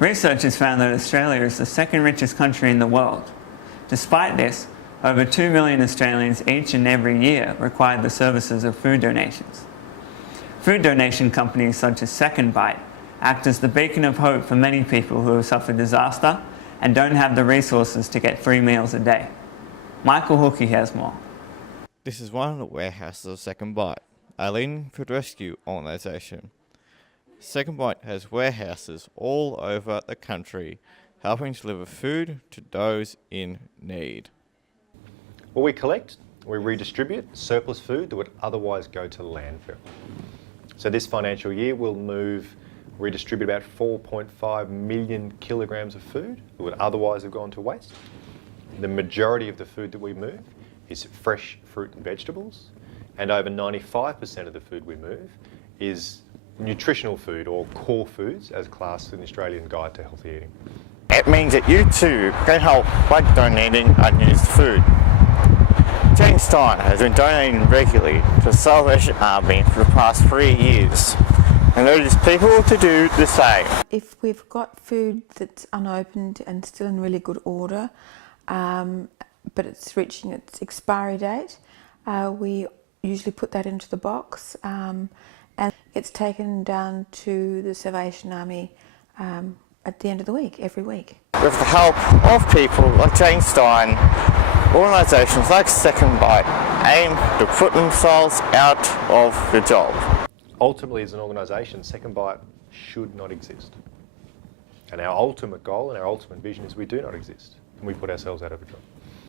Research has found that Australia is the second richest country in the world. Despite this, over 2 million Australians each and every year require the services of food donations. Food donation companies such as Second Bite act as the beacon of hope for many people who have suffered disaster and don't have the resources to get 3 meals a day. Michael Hookey has more. This is one of the warehouses of Second Bite, a leading food rescue organisation. Second Bite has warehouses all over the country, helping to deliver food to those in need. Well, we collect, we redistribute surplus food that would otherwise go to landfill. So this financial year we'll redistribute about 4.5 million kilograms of food that would otherwise have gone to waste. The majority of the food that we move is fresh fruit and vegetables, and over 95% of the food we move is nutritional food or core foods as classed in the Australian Guide to Healthy Eating. It means that you too can help by donating unused food. Jane Stein has been donating regularly to the Salvation Army for the past 3 years and urges people to do the same. If we've got food that's unopened and still in really good order, but it's reaching its expiry date, we usually put that into the box and it's taken down to the Salvation Army at the end of the week, every week. With the help of people like Jane Stein, organisations like Second Bite aim to put themselves out of the job. Ultimately, as an organisation, Second Bite should not exist. And our ultimate goal and our ultimate vision is we do not exist, and we put ourselves out of a job.